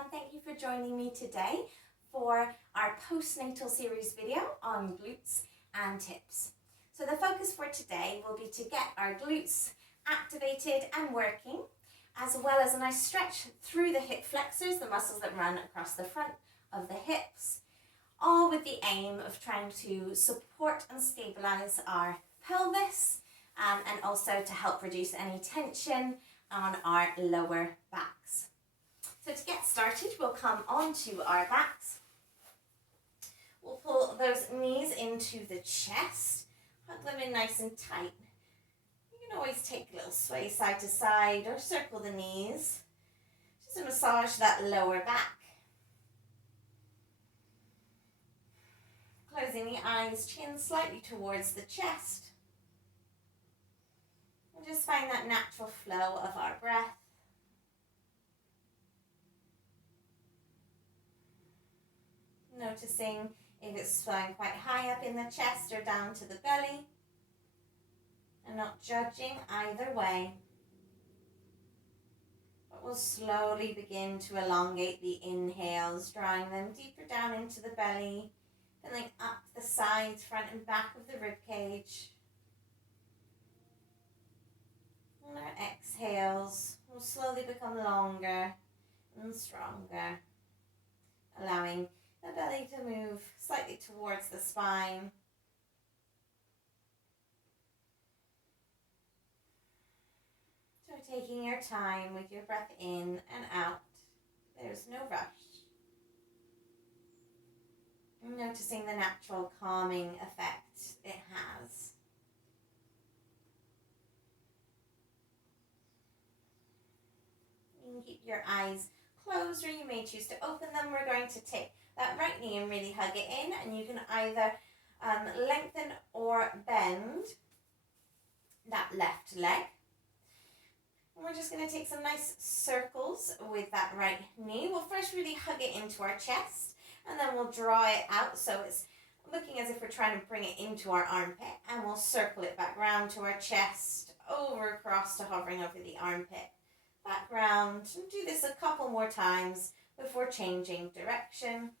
everyone, thank you for joining me today for our postnatal series video on glutes and hips. So the focus for today will be to get our glutes activated and working, as well as a nice stretch through the hip flexors, the muscles that run across the front of the hips, all with the aim of trying to support and stabilise our pelvis and also to help reduce any tension on our lower backs. So to get started, we'll come onto our backs. We'll pull those knees into the chest, hug them in nice and tight. You can always take a little sway side to side or circle the knees, just to massage that lower back. Closing the eyes, chin slightly towards the chest. And just find that natural flow of our breath. Noticing if it's flowing quite high up in the chest or down to the belly. And not judging either way. But we'll slowly begin to elongate the inhales, drawing them deeper down into the belly, filling up the sides, front and back of the rib cage. And our exhales will slowly become longer and stronger, allowing the belly to move slightly towards the spine. So taking your time with your breath in and out. There's no rush. And noticing the natural calming effect it has. You can keep your eyes closed, or you may choose to open them. We're going to take that right knee and really hug it in, and you can either lengthen or bend that left leg. And we're just going to take some nice circles with that right knee. We'll first really hug it into our chest, and then we'll draw it out so it's looking as if we're trying to bring it into our armpit, and we'll circle it back round to our chest, over across to hovering over the armpit, back round, and do this a couple more times before changing direction.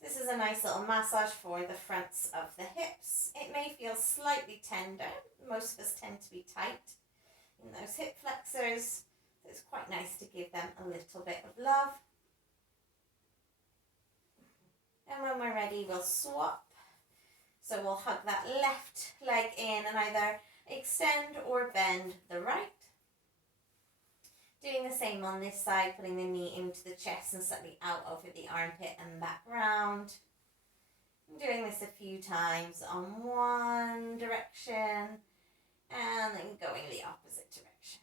So this is a nice little massage for the fronts of the hips. It may feel slightly tender. Most of us tend to be tight in those hip flexors, so it's quite nice to give them a little bit of love. And when we're ready, we'll swap. So we'll hug that left leg in and either extend or bend the right. Doing the same on this side, putting the knee into the chest and slightly out over the armpit and back round. Doing this a few times on one direction and then going the opposite direction.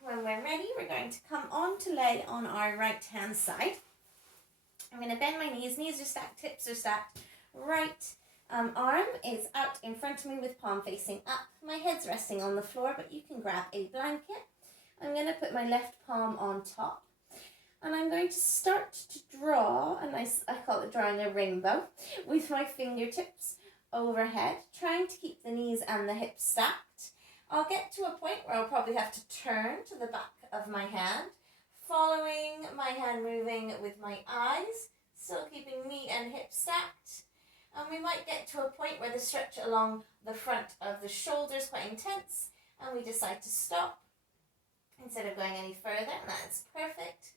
When we're ready, we're going to come on to lay on our right hand side. I'm going to bend my knees are stacked, hips are stacked. Right arm is out in front of me with palm facing up. My head's resting on the floor, but you can grab a blanket. I'm going to put my left palm on top. And I'm going to start to draw a nice, I call it drawing a rainbow, with my fingertips overhead, trying to keep the knees and the hips stacked. I'll get to a point where I'll probably have to turn to the back of my hand, following my hand moving with my eyes, still keeping knee and hip stacked. And we might get to a point where the stretch along the front of the shoulders is quite intense, and we decide to stop instead of going any further, and that's perfect.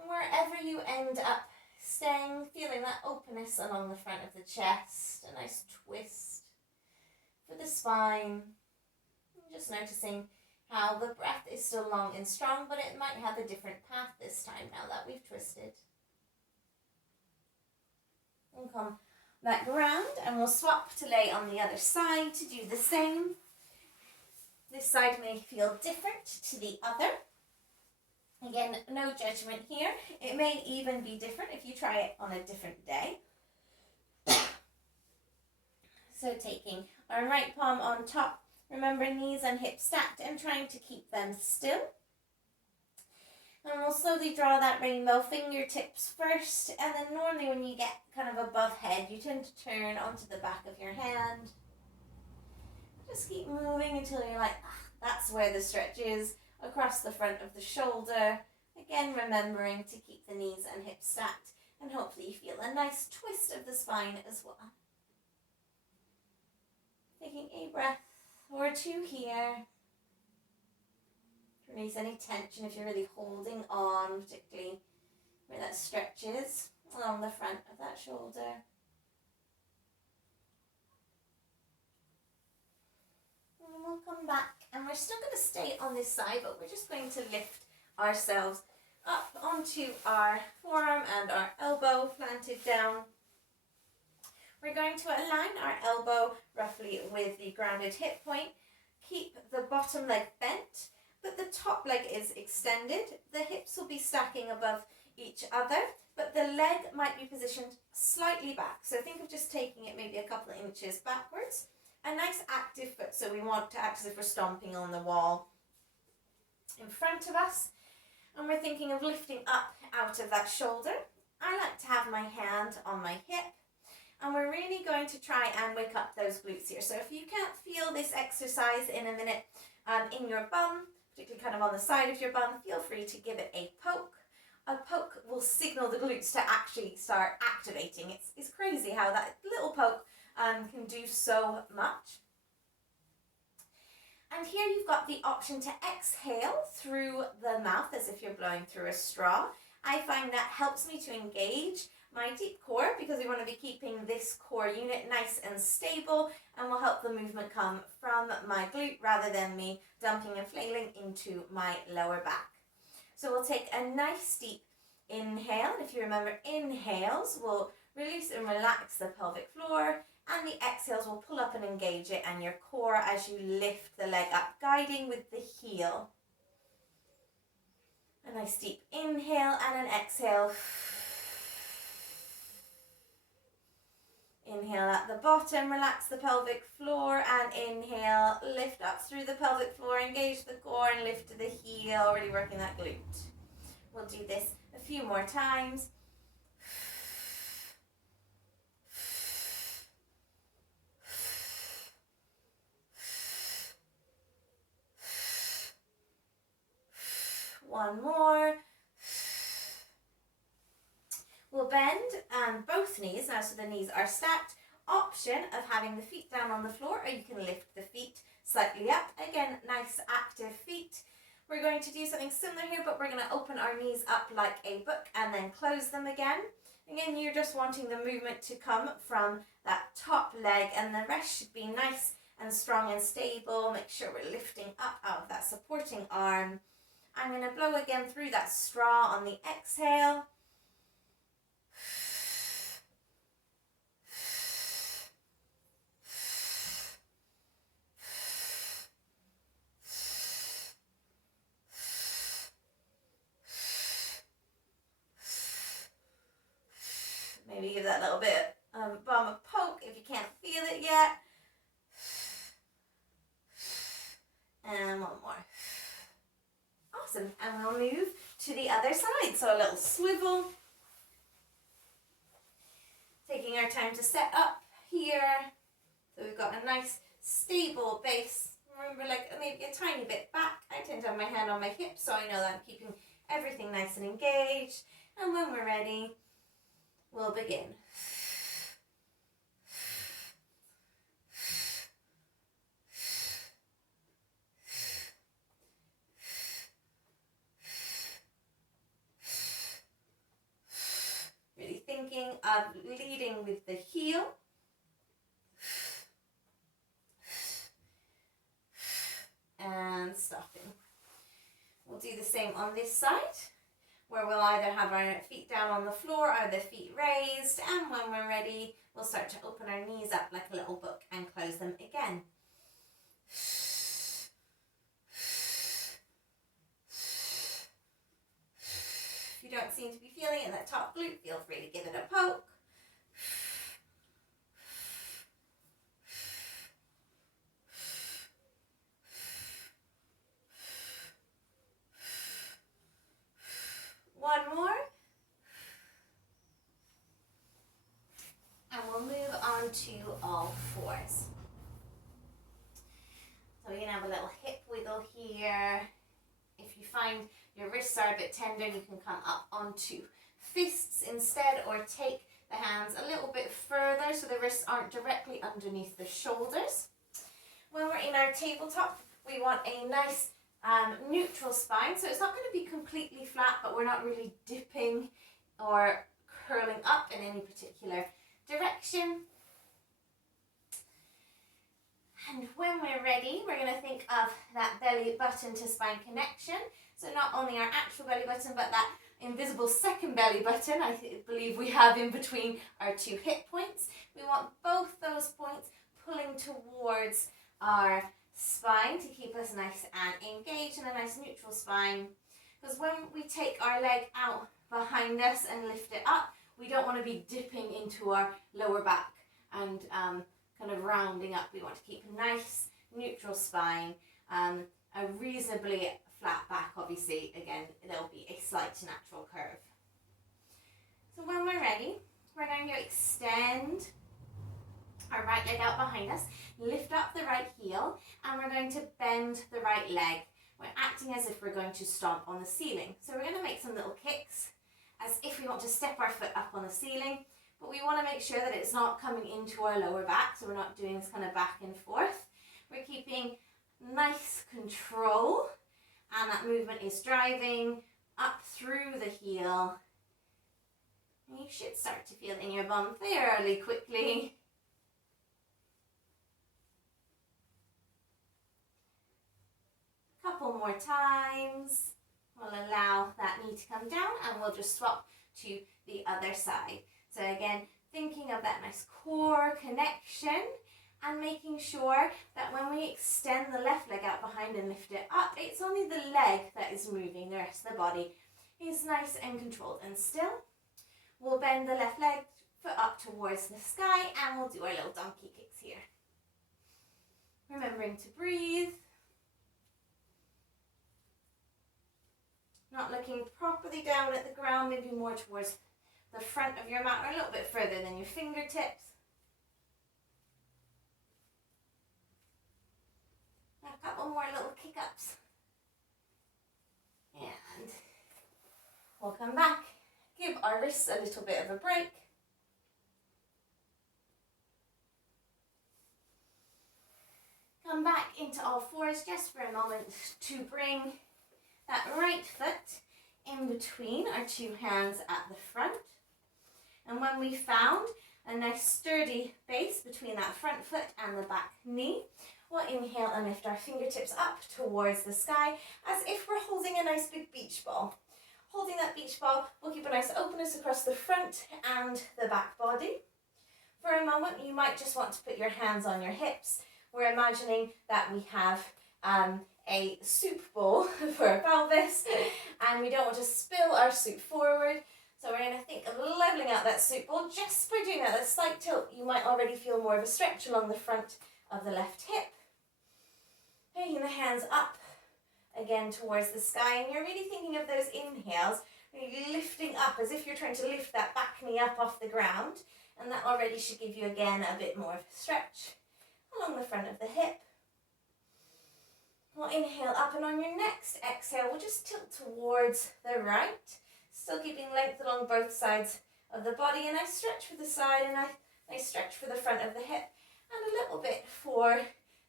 And wherever you end up staying, feeling that openness along the front of the chest, a nice twist for the spine, and just noticing how the breath is still long and strong, but it might have a different path this time now that we've twisted. And come back around, and we'll swap to lay on the other side to do the same. This side may feel different to the other. Again, no judgment here. It may even be different if you try it on a different day. So taking our right palm on top, remember knees and hips stacked and trying to keep them still. And we'll slowly draw that rainbow fingertips first, and then normally when you get kind of above head, you tend to turn onto the back of your hand. Just keep moving until you're like, that's where the stretch is, across the front of the shoulder. Again, remembering to keep the knees and hips stacked, and hopefully you feel a nice twist of the spine as well. Taking a breath or two here. Release any tension if you're really holding on, particularly where that stretches along the front of that shoulder. And we'll come back, and we're still going to stay on this side, but we're just going to lift ourselves up onto our forearm and our elbow planted down. We're going to align our elbow roughly with the grounded hip point. Keep the bottom leg bent, but the top leg is extended. The hips will be stacking above each other, but the leg might be positioned slightly back. So think of just taking it maybe a couple of inches backwards. A nice active foot, so we want to act as if we're stomping on the wall in front of us. And we're thinking of lifting up out of that shoulder. I like to have my hand on my hip. And we're really going to try and wake up those glutes here. So if you can't feel this exercise in a minute in your bum, particularly kind of on the side of your bum, feel free to give it a poke. A poke will signal the glutes to actually start activating. It's crazy how that little poke can do so much. And here you've got the option to exhale through the mouth as if you're blowing through a straw. I find that helps me to engage my deep core because we want to be keeping this core unit nice and stable, and will help the movement come from my glute rather than me dumping and flailing into my lower back. So we'll take a nice deep inhale. If you remember, inhales will release and relax the pelvic floor, and the exhales will pull up and engage it and your core as you lift the leg up, guiding with the heel. A nice deep inhale and an exhale. Inhale at the bottom, relax the pelvic floor, and inhale, lift up through the pelvic floor, engage the core and lift to the heel, really working that glute. We'll do this a few more times. One more. We'll bend both knees now, so the knees are stacked. Option of having the feet down on the floor, or you can lift the feet slightly up. Again, nice active feet. We're going to do something similar here, but we're going to open our knees up like a book and then close them again. Again, you're just wanting the movement to come from that top leg, and the rest should be nice and strong and stable. Make sure we're lifting up out of that supporting arm. I'm going to blow again through that straw on the exhale. Maybe give that little bit bum a poke if you can't feel it yet. And one more. Awesome. And we'll move to the other side. So a little swivel. Taking our time to set up here. So we've got a nice stable base. Remember, like maybe a tiny bit back. I tend to have my hand on my hip, so I know that I'm keeping everything nice and engaged. And when we're ready, we'll begin. Really thinking of leading with the heel. And stopping. We'll do the same on this side, where we'll either have our feet down on the floor or the feet raised, and when we're ready, we'll start to open our knees up like a little book and close them again. If you don't seem to be feeling it in that top glute, feel free to give it a poke. onto all fours. So we can have a little hip wiggle here. If you find your wrists are a bit tender, you can come up onto fists instead, or take the hands a little bit further so the wrists aren't directly underneath the shoulders. When we're in our tabletop, we want a nice neutral spine, so it's not going to be completely flat, but we're not really dipping or curling up in any particular direction. And when we're ready, we're going to think of that belly button to spine connection. So not only our actual belly button, but that invisible second belly button I believe we have in between our two hip points. We want both those points pulling towards our spine to keep us nice and engaged in a nice neutral spine. Because when we take our leg out behind us and lift it up, we don't want to be dipping into our lower back and kind of rounding up. We want to keep a nice neutral spine, a reasonably flat back. Obviously, again, there'll be a slight natural curve. So when we're ready, we're going to extend our right leg out behind us, lift up the right heel, and we're going to bend the right leg. We're acting as if we're going to stomp on the ceiling. So we're going to make some little kicks as if we want to step our foot up on the ceiling, but we want to make sure that it's not coming into our lower back, so we're not doing this kind of back and forth. We're keeping nice control, and that movement is driving up through the heel. And you should start to feel in your bum fairly quickly. A couple more times. We'll allow that knee to come down, and we'll just swap to the other side. So again, thinking of that nice core connection and making sure that when we extend the left leg out behind and lift it up, it's only the leg that is moving. The rest of the body is nice and controlled and still. We'll bend the left leg, foot up towards the sky, and we'll do our little donkey kicks here. Remembering to breathe. Not looking properly down at the ground, maybe more towards the front of your mat or a little bit further than your fingertips. A couple more little kick-ups. And we'll come back, give our wrists a little bit of a break. Come back into all fours just for a moment to bring that right foot in between our two hands at the front. And when we found a nice sturdy base between that front foot and the back knee, we'll inhale and lift our fingertips up towards the sky as if we're holding a nice big beach ball. Holding that beach ball, we'll keep a nice openness across the front and the back body. For a moment, you might just want to put your hands on your hips. We're imagining that we have a soup bowl for a pelvis, and we don't want to spill our soup forward. So we're going to think of leveling out that soup bowl. Just by doing that slight tilt, you might already feel more of a stretch along the front of the left hip. Taking the hands up again towards the sky, and you're really thinking of those inhales, really lifting up as if you're trying to lift that back knee up off the ground, and that already should give you again a bit more of a stretch along the front of the hip. We'll inhale up, and on your next exhale, we'll just tilt towards the right, still keeping length along both sides of the body, and I stretch for the side, and I stretch for the front of the hip, and a little bit for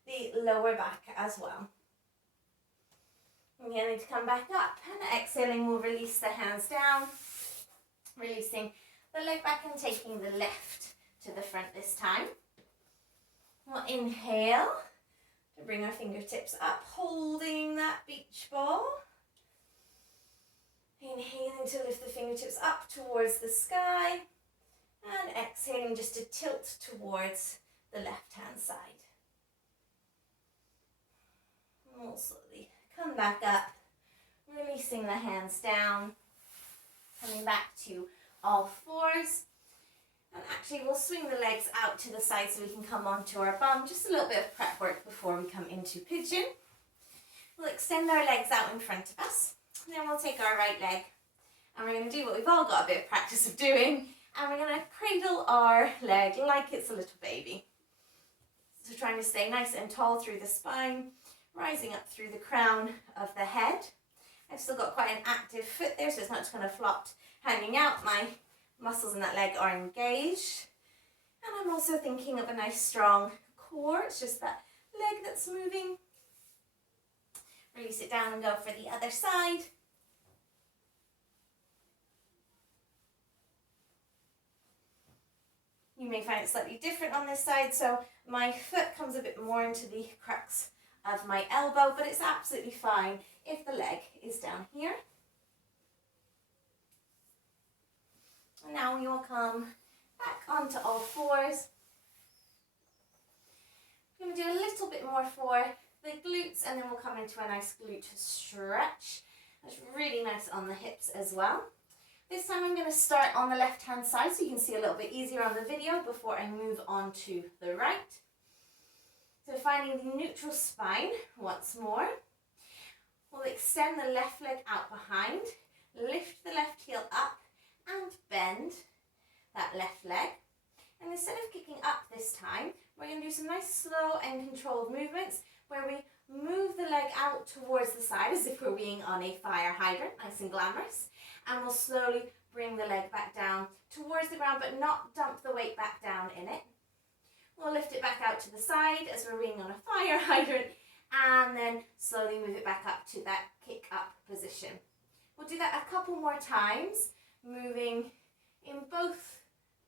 the lower back as well. Again, need to come back up, and exhaling, we'll release the hands down, releasing the leg back and taking the left to the front this time. We'll inhale to bring our fingertips up, holding that beach ball. Inhaling to lift the fingertips up towards the sky, and exhaling just to tilt towards the left-hand side. And we'll slowly come back up, releasing the hands down, coming back to all fours. And actually we'll swing the legs out to the side so we can come onto our bum. Just a little bit of prep work before we come into pigeon. We'll extend our legs out in front of us. And then we'll take our right leg, and we're going to do what we've all got a bit of practice of doing, And we're going to cradle our leg like it's a little baby. So trying to stay nice and tall through the spine, rising up through the crown of the head. I've still got quite an active foot there, so it's not just kind of flopped hanging out. My muscles in that leg are engaged. And I'm also thinking of a nice strong core. It's just that leg that's moving. Release it down and go for the other side. You may find it slightly different on this side, so my foot comes a bit more into the crux of my elbow, but it's absolutely fine if the leg is down here. And now we will come back onto all fours. I'm going to do a little bit more for the glutes, and then we'll come into a nice glute stretch. That's really nice on the hips as well. This time I'm going to start on the left hand side so you can see a little bit easier on the video before I move on to the right. So finding the neutral spine once more. We'll extend the left leg out behind, lift the left heel up and bend that left leg. And instead of kicking up this time, we're going to do some nice slow and controlled movements where we move the leg out towards the side as if we're being on a fire hydrant, nice and glamorous. And we'll slowly bring the leg back down towards the ground, but not dump the weight back down in it. We'll lift it back out to the side as we're being on a fire hydrant, and then slowly move it back up to that kick up position. We'll do that a couple more times, moving in both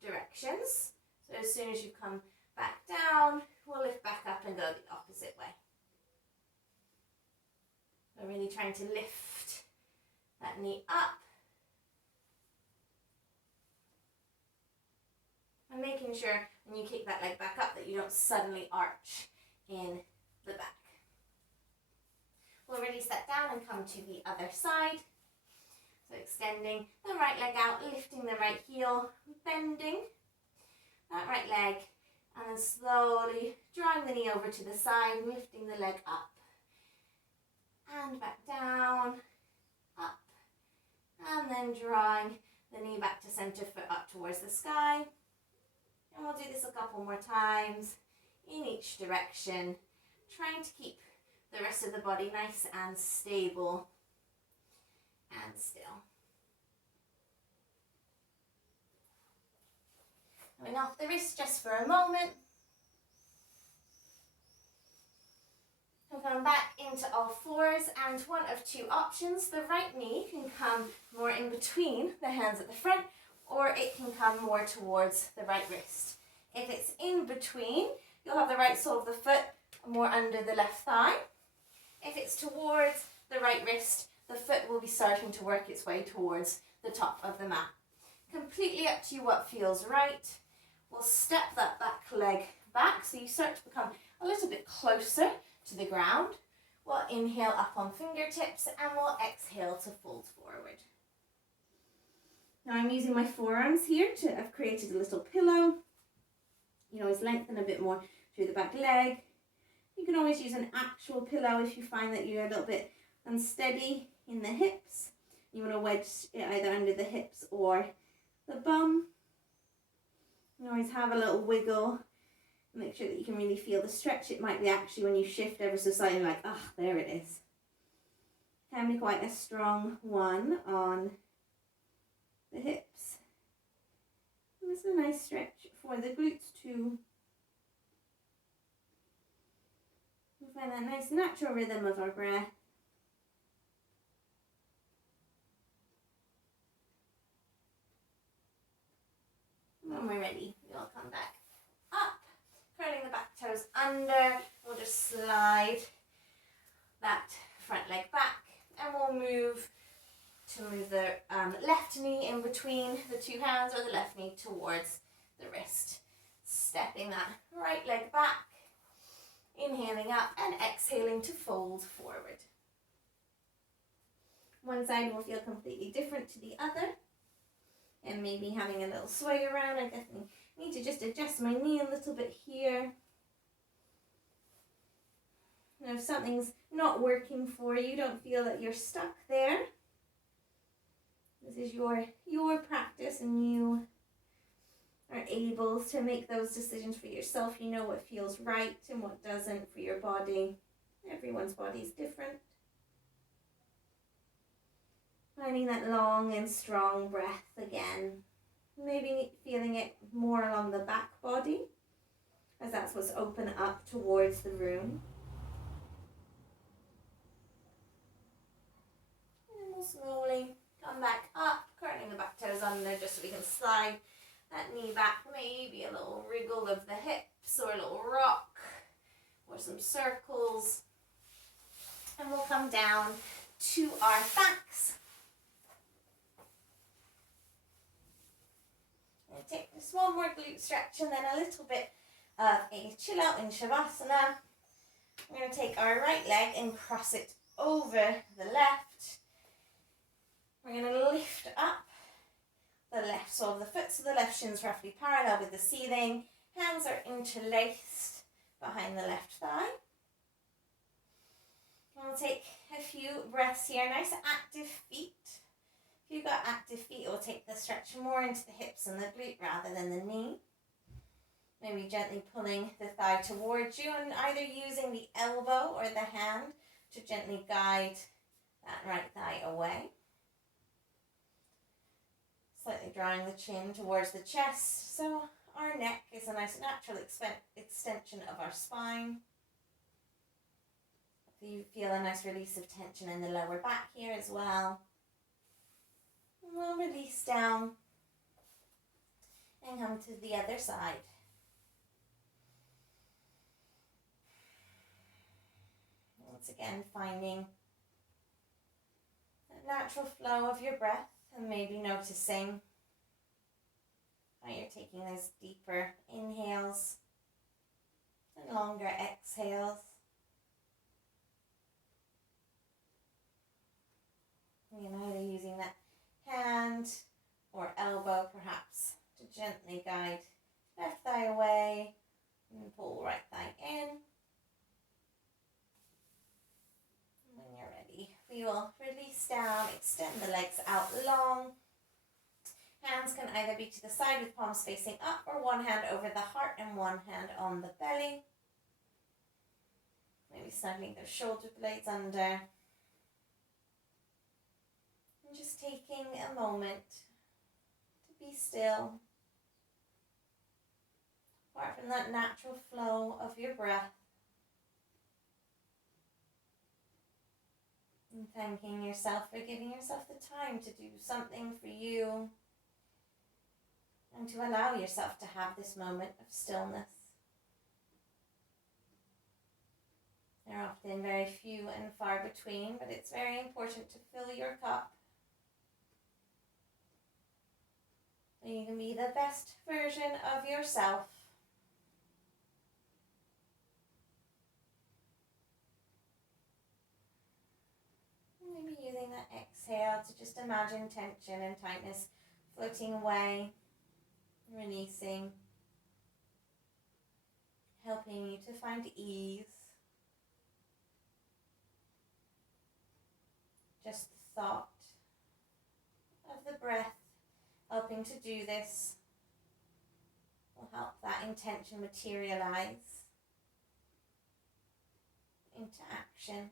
directions. So as soon as you come back down, we'll lift back up and go the opposite way. We're really trying to lift that knee up. And making sure when you kick that leg back up that you don't suddenly arch in the back. We'll release that down and come to the other side. So extending the right leg out, lifting the right heel, bending that right leg, and then slowly drawing the knee over to the side, lifting the leg up and back down, up, and then drawing the knee back to center, foot up towards the sky. And we'll do this a couple more times in each direction, trying to keep the rest of the body nice and stable and still. Coming off the wrist just for a moment. We'll come back into all fours, and one of two options. The right knee can come more in between the hands at the front, or it can come more towards the right wrist. If it's in between, you'll have the right sole of the foot more under the left thigh. If it's towards the right wrist, the foot will be starting to work its way towards the top of the mat. Completely up to you what feels right. We'll step that back leg back so you start to become a little bit closer to the ground. We'll inhale up on fingertips and we'll exhale to fold forward. Now I'm using my forearms here to, I've created a little pillow. You can always lengthen a bit more through the back leg. You can always use an actual pillow if you find that you're a little bit unsteady in the hips. You want to wedge it either under the hips or the bum. You always have a little wiggle. Make sure that you can really feel the stretch. It might be actually when you shift ever so slightly like, there it is. Can be quite a strong one on the hips. And it's a nice stretch for the glutes too. We find that nice natural rhythm of our breath. When we're ready, we'll come back up, curling the back toes under. We'll just slide that front leg back, and we'll move the left knee in between the two hands, or the left knee towards the wrist. Stepping that right leg back, inhaling up and exhaling to fold forward. One side will feel completely different to the other. And maybe having a little sway around. I definitely need to just adjust my knee a little bit here. Now if something's not working for you, don't feel that you're stuck there. This is your practice, and you are able to make those decisions for yourself. You know what feels right and what doesn't for your body. Everyone's body is different. Finding that long and strong breath again. Maybe feeling it more along the back body, as that's what's open up towards the room. And we'll slowly come back up, curling the back toes under just so we can slide that knee back. Maybe a little wriggle of the hips or a little rock or some circles. And we'll come down to our backs. And take just one more glute stretch and then a little bit of a chill out in Shavasana. We're going to take our right leg and cross it over the left. We're going to lift up the left sole of the foot so the left shin's roughly parallel with the ceiling. Hands are interlaced behind the left thigh. We'll take a few breaths here. Nice active feet. If you've got active feet, it will take the stretch more into the hips and the glute rather than the knee. Maybe gently pulling the thigh towards you and either using the elbow or the hand to gently guide that right thigh away. Slightly drawing the chin towards the chest, so our neck is a nice natural extension of our spine. You feel a nice release of tension in the lower back here as well. And we'll release down and come to the other side. Once again, finding a natural flow of your breath and maybe noticing how you're taking those deeper inhales and longer exhales. You're either using that hand or elbow perhaps to gently guide left thigh away and pull right thigh in. When you're ready, we will release down, extend the legs out long. Hands can either be to the side with palms facing up or one hand over the heart and one hand on the belly. Maybe snuggling those shoulder blades under. And just taking a moment to be still. Apart from that natural flow of your breath. And thanking yourself for giving yourself the time to do something for you. And to allow yourself to have this moment of stillness. They're often very few and far between, but it's very important to fill your cup. So you can be the best version of yourself. Maybe using that exhale to just imagine tension and tightness floating away, releasing, helping you to find ease. Just the thought of the breath helping to do this will help that intention materialize into action.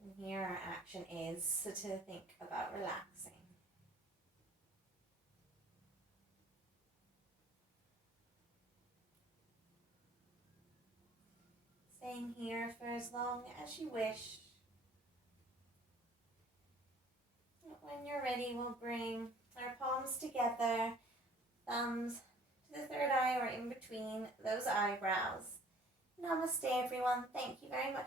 And here our action is to think about relaxing. Staying here for as long as you wish. When you're ready, we'll bring our palms together, thumbs to the third eye or in between those eyebrows. Namaste, everyone. Thank you very much